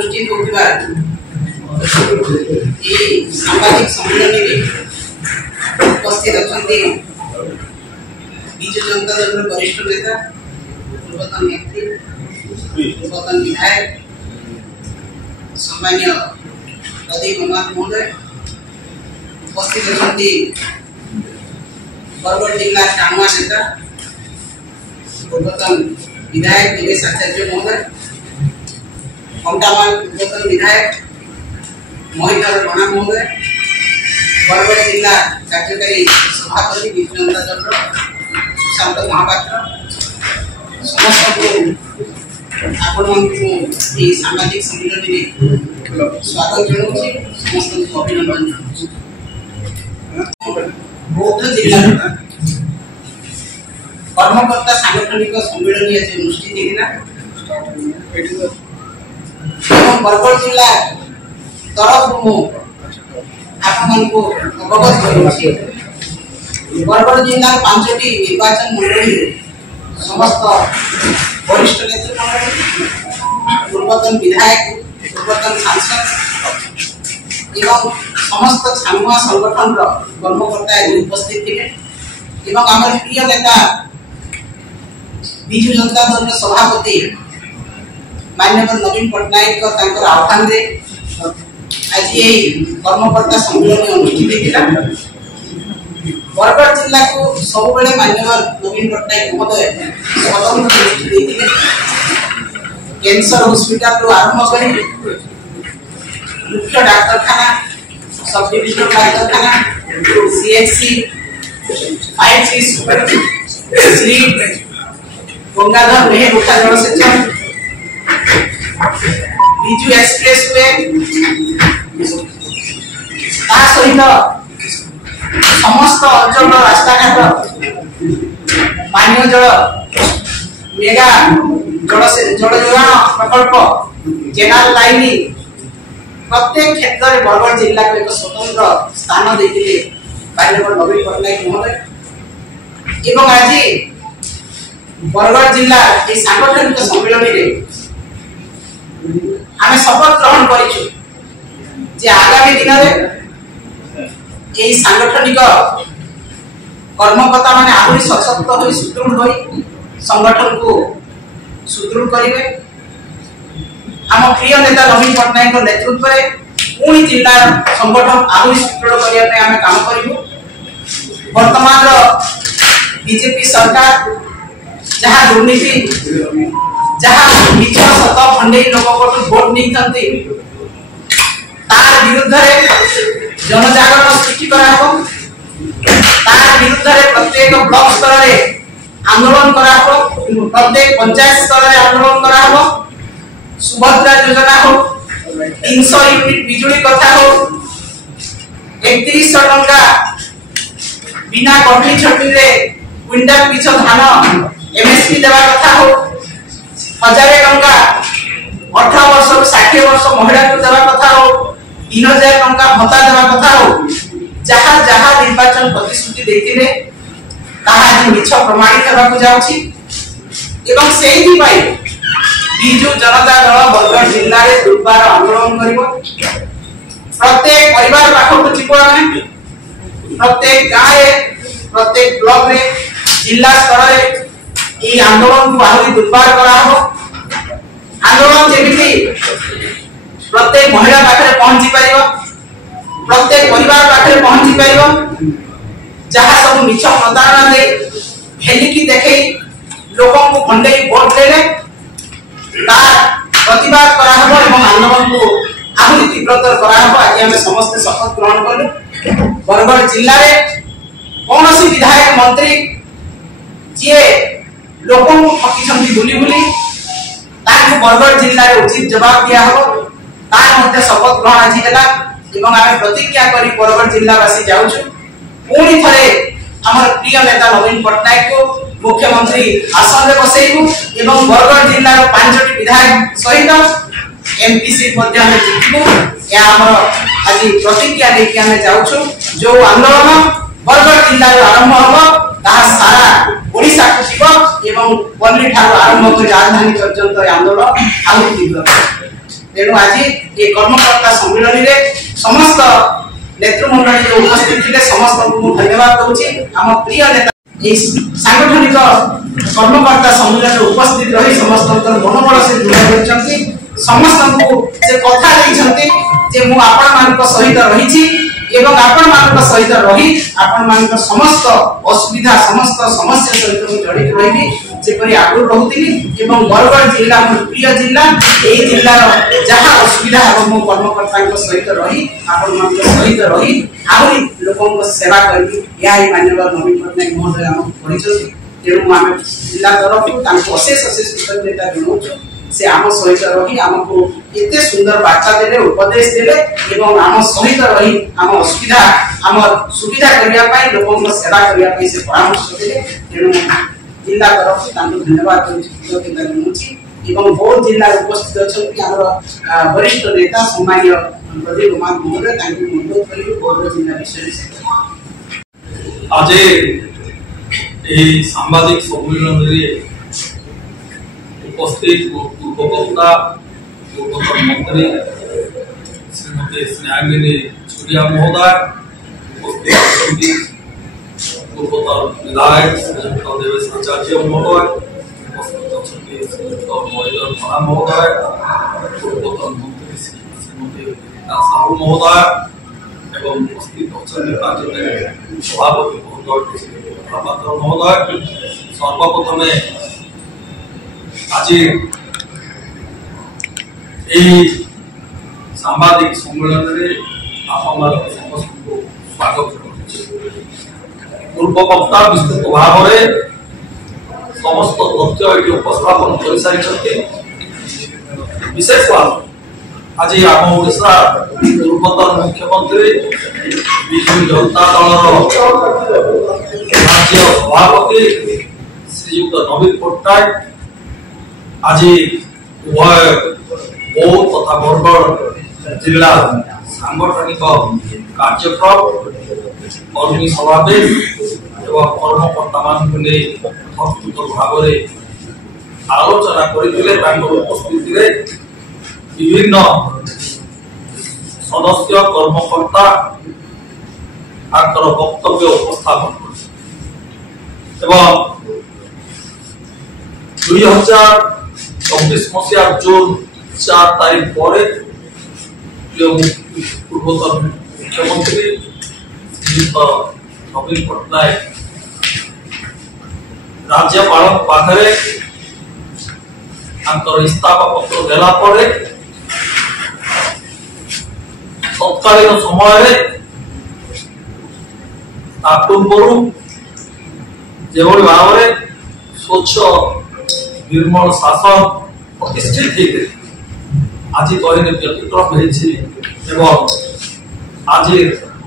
अनुष्ठित होतिबा सामाजिक सम्मेलन में उपस्थित अछंती बीजू जनता दल वरिष्ठ नेता पूर्वतन मंत्री पूर्वतन विधायक सम्मान्य प्रदीप अमात महोदय उपस्थित अछंती बरगढ़ जिला टाणुआ नेता पूर्वतन विधायक दिनेश आचार्य महोदय कंटामाल पूर्वतन विधायक मोहितर राणा महोदय बरगढ़ जिला कार्यकारी सभापति विजु जनता दल शांत महापात्र समस्त आपण सामाजिक सम्मेलन में स्वागत जनाऊँ समस्त अभिनंदन जनाऊँ। बौद्ध जिला कर्मकर्ता सांगठनिक सम्मेलन आज अनुष्ठित होगा बरगढ़ जिला तरफ अवगत कर बरगढ़ जिला 5टी निर्वाचन मंडली समस्त वरिष्ठ नेतृत्व पूर्वतन विधायक पूर्वतन सांसद एवं समस्त छामुआ संगठन कर्मकर्ता उपस्थित थे आम प्रिय नेता विजु जनता दल सभापति माननीय नवीन पट्टनायक आह्वान रे आज ये कर्मकर्ता सम्मेलन अनुष्ठित होता बरगढ़ जिला को सब बेले माननीय नवीन पट्टनायक महोदय स्वतंत्र दृष्टि देते कैंसर हॉस्पिटल आरंभ कर मुख्य डाक्तरखाना सब डिविजनल डाक्तरखाना सीएचसी 5G स्लीप गंगाधर मेहर उठा जलसेचन बिजू एक्सप्रेस वे सहित समस्त अंचल रास्ता घाट पानी जल मेगा जल जोगाण प्रकल्प केनाल लाइन प्रत्येक क्षेत्र में बरगढ़ जिला को एक स्वतंत्र स्थान देते माननीय नवीन पट्टनायक महोदय एवं आज बरगढ़ जिला ये सांगठनिक सम्मेलन में आम शपथ ग्रहण कर आगामी दिन में सांगठनिक कर्मकर्ता मैंने आहरी सशक्त हो सुदृढ़ हो संगठन को सुदृढ़ करेंगे आम प्रिय नेता नवीन पट्टनायक नेतृत्व में पुणी जिला संगठन आहरी सुदृढ़ करने आम काम करूँ वर्तमान बीजेपी सरकार जहाँ दुर्नीति जहाँ मिछ सत फंडे लोक भोट नहीं तार विरुद्ध जनजागरण सृष्टि तार विरुद्ध प्रत्येक ब्लॉक स्तर में आंदोलन प्रत्येक पंचायत स्तर में आंदोलन करा सुभद्रा योजना हो 300 यूनिट बिजुली कथा हो 3100 टंका बिना कटनी छटनी क्विंटाल पिछ धान एमएसपी देवा कथा हो 1000 टंका 18 वर्ष 60 वर्ष महिला को देवा कथा हो 3000 टंका भत्ता देवा कथा हो जहाँ जहाँ निर्वाचन प्रतिश्रुति देते ताहा मिछ प्रमाणित होगा जाउछि एवं सेहि पाई बिजु जनता दल बरगढ़ जिल्ला रे दुर्बार आंदोलन करिवो प्रत्येक परिवार पाखक जीव प्रत्येक गाँव रे प्रत्येक ब्लॉक रे जिला स्तर रे ये आंदोलन को आहरी दुर्बार करा हो आंदोलन जेमिति प्रत्येक महिला पाखरे पहुंची पारिबो प्रत्येक परिवार पाखरे पहुंची पारिबो जहाँ सब मिछ प्रतारणा दे हेलिकी देखे लोगों को खंडे वोट देले तार प्रतिवाद करा हो एवं आंदोलन को आहरी तीव्रतर करा हो आज हम समस्त शपथ ग्रहण कलु बरगढ़ जिल्ला रे कौनसी विधायक मंत्री जे लोगों को ठकी बुली बुली बरगढ़ जिले में उचित जवाब दिया हो तार शपथ ग्रहण आज है एवं आम प्रतिज्ञा करी बरगढ़ जिलावासी जाऊँ पुणी थे आम प्रिय नेता नवीन पट्टनायक को मुख्यमंत्री आसन में बसैबू एवं बरगढ़ जिलार 5टी विधायक सहित एमपी सीट जीतबू या आज प्रतिज्ञा लेकिन आम जाऊँ जो आंदोलन बरगढ़ जिले आरंभ हम सारा ओडिशा को जीव एवं बल्ली ठार आरंभ कर राजधानी पर्यंत आंदोलन आहुरी तीव्र तेणु आज ये कर्मकर्ता सम्मेलन में समस्त नेतृमंडल जो उपस्थित थे समस्त को धन्यवाद दूची। आम प्रिय नेता सांगठनिक कर्मकर्ता सम्मेलन में उपस्थित रही समस्त मनोबल से दृढ़ कर समस्त को से कथा जे मु आपण मान सहित रही एवं आपण मान सहित रही आपण मान समस्त असुविधा समस्त समस्या सहित जड़ित रही जेपरी आगु रहती एवं बरगढ़ जिला मोर प्रिय जिला ए जिलार जहाँ असुविधा हम मो कर्मकर्ता सहित रही आपण मान सहित रही आहरी लोक सेवा करी या माननीय नवीन पट्टनायक महोदय आम कर तेणु आम जिला तरफ अशेष अशेष कृतज्ञता जनाऊँ से आम सहित रही आमको एते सुंदर वार्ता देले उपदेश देले एवं आम सहित रही आम असुविधा आम सुविधा करिया पाई लोकन सेवा करिया पाई से परामर्श देले तेणु जिला तरफ धन्यवाद कृतज्ञता जनाऊँ एवं बहुत जिला उपस्थित अच्छा आम वरिष्ठ नेता सम्मानीय प्रदीप कुमार महोदय अनुरोध करी बौद्ध जिला विषय आज सांबादिक सम्मेलन उपस्थित पूर्ववक्ता पूर्वतन मंत्री श्रीमती स्नेहांगिनी सूर्या महोदय उपस्थित पूर्वतन विधायक श्रीयुक्त देवेश आचार्य महोदय उपस्थित श्रीयुक्त महेंद्र खड़ा महोदय पूर्वतन मंत्री श्रीमती रीता साहू महोदय एवं उपस्थित कार्यकारी सभापति महोदय प्रभापात्र महोदय सर्वप्रथम आज सांबादिक सम्मेलन में आप समस्त को स्वागत पूर्व वक्ता विस्तृत भाव में समस्त तथ्य ये उपस्थापन कर सारी विशेष भाव आज आम ओडिशा पूर्वतन मुख्यमंत्री विजु जनता दल राज्य सभापति श्रीयुक्त नवीन पट्टनायक आज उभय बौद्ध तथा बरगढ़ जिला सांगठनिक कार्यक्रम कर्मी समावेश एवं कर्मकर्ता मान विस्तृत भाव आलोचना कर उपस्थित विभिन्न सदस्य कर्मकर्ता वक्तव्य उपस्थापन एवं 2024 मसीहा जून 4 तारीख पर पूर्वतन मुख्यमंत्री श्रीयुक्त नवीन पट्टनायक राज्यपाल पाखे इस्तीफा पत्र देला तत्कालीन समय पूर्व जो भाव स्वच्छ निर्मल शासन प्रतिष्ठित होते आज कहने व्यतिक्रम एवं आज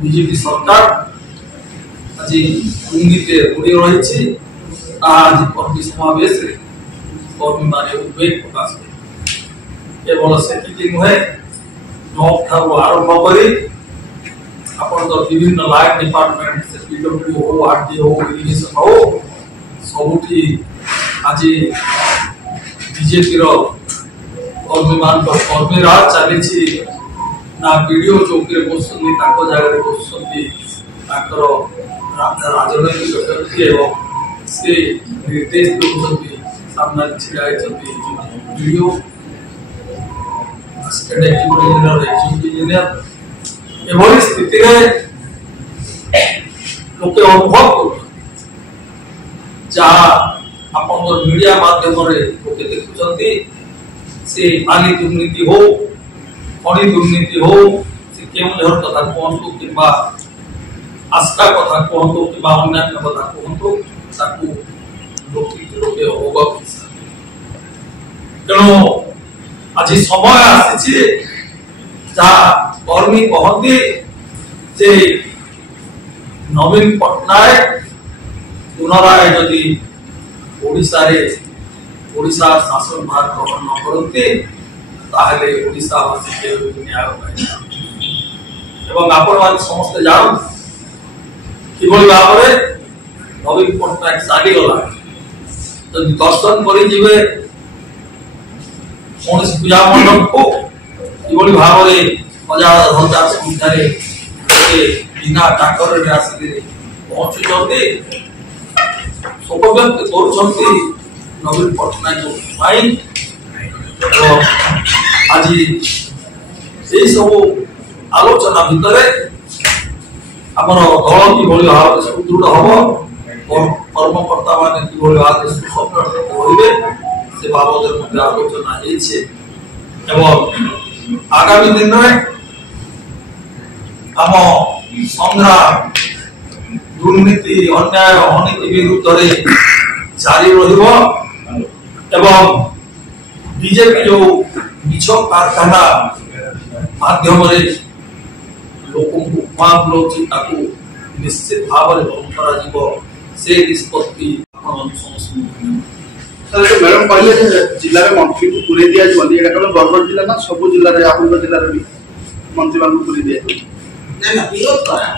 बीजेपी सरकार आज दुर्नीति बुड़ी रही आज कर्मी समावेश कर्मी मान उद्वेग प्रकाश केवल से नुहे आरंभ कर विभिन्न लाइन डिपार्टमेंट से पीडब्ल्यू हो आरडी हो इरिगेशन हो सबुठी आज बीजेपी कर्मी मान कर्मी राज चली ना वीडियो चौकी बस जगह बस राजनैतिक व्यक्ति से निर्देश दूसरी सामना छिड़ा वीडियो एभली स्थिति लोके अनुभव कर मीडिया माध्यम लोके देखुंती से नाली दुर्नीति हो खनि दुर्नीति हो से केउझर कथा कहतु कि आस्था कथा कहतु कि अन्य कथा कहतु लोके अवगत तेणु आज समय आसी कर्मी कहती जे नवीन पट्टनायक पुनराय जदि ओडिशा शासन भार ग्रहण न करते ताहले ओडिशावासी न्याय पाए समस्ते जान कि भाव नवीन पट्टनायक चलीगला जब दर्शन कर पूजा मंडप को किभଳି ଭାବରେ ହଜାର ହଜାର ସଂଖ୍ୟାରେ ବିନା ଡାକରରେ ଆସିକିରି ପହଞ୍ଚୁଛନ୍ତି ଶୋକ ବ୍ୟକ୍ତ କରୁଛନ୍ତି ନବୀନ ପଟ୍ଟନାୟକ ପାଇଁ। ଏବଂ ଆଜି ସେଇ ସବୁ ଆଲୋଚନା ଭିତରେ ଆମର ଦଳ କିଭଳି ଭାବରେ ସୁଦୃଢ ହବ, କର୍ମକର୍ତ୍ତା ମାନେ କିଭଳି ଭାବରେ ସୁସଂଗଠିତ କରିବେ ସେ ବାବଦରେ ମଧ୍ୟ ଆଲୋଚନା ହେଇଛି। ଏବଂ ଆଗାମୀ ଦିନରେ ଆମ ସଂଗ୍ରାମ ଦୁର୍ନୀତି ଅନ୍ୟାୟ ଅନୀତି ବିରୁଦ୍ଧରେ ଜାରି ରହିବ ଏବଂ ବିଜେପି ଯୋଉ ମିଛ କାରଖାନା ମାଧ୍ୟମରେ ଲୋକଙ୍କୁ ଉମା ବୁଲାଉଛି ତାକୁ ନିଶ୍ଚିତ ଭାବରେ ବନ୍ଦ କରାଯିବ। ସେ ନିଷ୍ପତ୍ତି ଆପଣମାନେ ସମସ୍ତଙ୍କୁ ମ୍ୟାଡାମ କହିଲେ ଯେ ଜିଲ୍ଲାରେ ମନ୍ତ୍ରୀଙ୍କୁ ପୁରେଇ ଦିଆଯିବନି, ଏଇଟା କେବଳ ବରଗଡ଼ ଜିଲ୍ଲା ନା ସବୁ ଜିଲ୍ଲାରେ ଆପଣଙ୍କ ଜିଲ୍ଲାରେ ବି ମନ୍ତ୍ରୀମାନଙ୍କୁ ପୁରେଇ ଦିଆଯିବ? ବିରୋଧ କରା